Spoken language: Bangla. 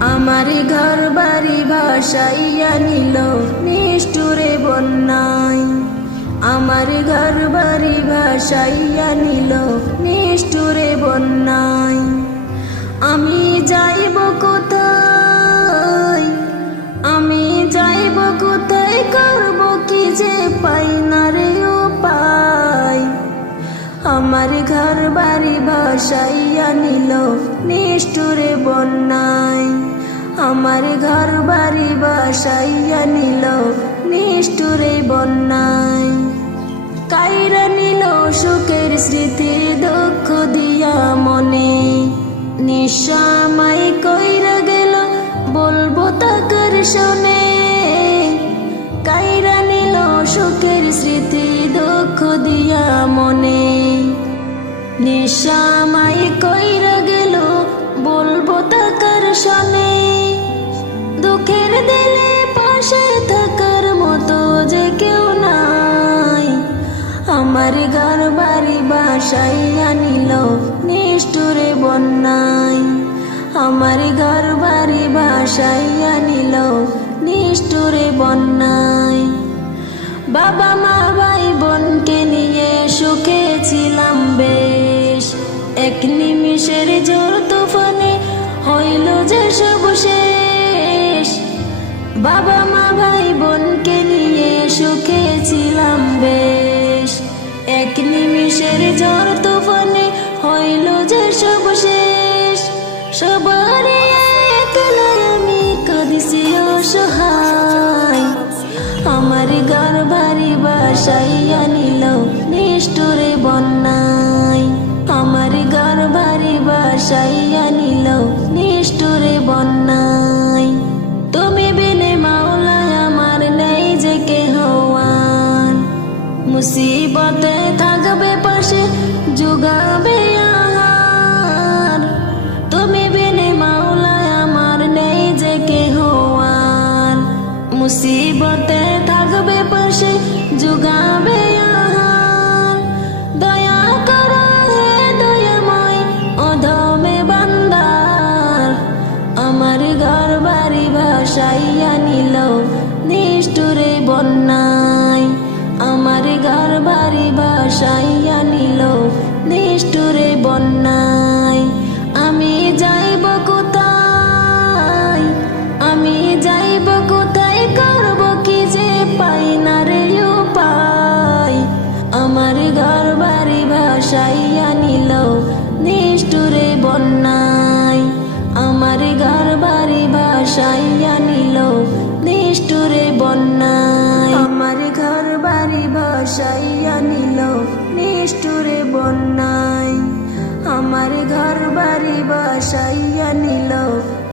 আমার ঘর বাড়ি ভাসাইয়া নিল নিষ্ঠুরে বন্যায়। আমার ঘর বাড়ি ভাসাইয়া নিল নিষ্ঠুরে বন্যায়। আমি যাইব কোথায়, আমি যাইব কোথায়, করব কি যে পাই না রে উপায়। আমার ঘর বাড়ি ভাসাইয়া নিল নিষ্ঠুরে বন্যায়। আমার ঘর বাড়ি ভাসাইয়া নিল নিষ্ঠুরে বন্যায়। কাইরা নিল সুখের স্মৃতি দুঃখ দিয়া মনে, নিঃস্বামাই কইরা গেল বলবো তাকার শোনে। কাইরা নিল সুখের স্মৃতি দুঃখ দিয়া মনে, নিঃস্বামাই কইরা গেল বলবো তাকার শোনে। দুঃখের দিলে পাশে থাকার মতো যে কেউ নাই। আমার ঘর বাড়ি ভাসাইয়া নিল নিষ্ঠুরে বন্যায়। আমার ঘর বাড়ি ভাসাইয়া নিল নিষ্ঠুরে বন্যায়। বাবা মা ভাই বোনকে নিয়ে সুখে ছিলাম বেশ, এক নিমিষের জোর তুফানে হইল যে সব শেষ। বাবা মা ভাই বোনকে নিয়ে সুখে ছিলাম বেশ, এক নিমিষের ঝড় তুফানে হইল যে সব শেষ। সবারই একলা আমি কাঁদিছি অসহায়। আমার ঘর বাড়ি ভাসাইয়া নিল নিষ্ঠুরে বন্যায়। আমার ঘর বাড়ি ভাসাইয়া নিল নিষ্ঠুরে বন্যায়। তুমি বিনে মাওলা আমার নেই যে কেহ আর, মুসিবতে থাকবে পাশে জুগাবে আহার। তুমি বিনে মাওলা আমার নেই যে কেহ আর, মুসিবতে থাকবে পাশে জুগাবে আহার। দয়া করো হে দয়াময় অধমে বান্দার। আমার ঘর বাড়ি ভাসাইয়া নিল নিষ্ঠুরে বন্যায়। আমার ঘর বাড়ি ভাসাইয়া নিল নিষ্ঠুরে বন্যায়। আমি যাইব কোথায়, আমি যাইব কোথায়, করব কি যে পাই না রে উপায়। আমার ঘর বাড়ি ভাসাইয়া নিল নিষ্ঠুরে বন্যায়। আমার ঘর বাড়ি ভাসাইয়া নিল নিষ্ঠুরে বন্যায়। আমার ঘর বাড়ি ভাসাইয়া নিল নিষ্ঠুরে বন্যায়। আমার ঘর বাড়ি ভাসাইয়া নিল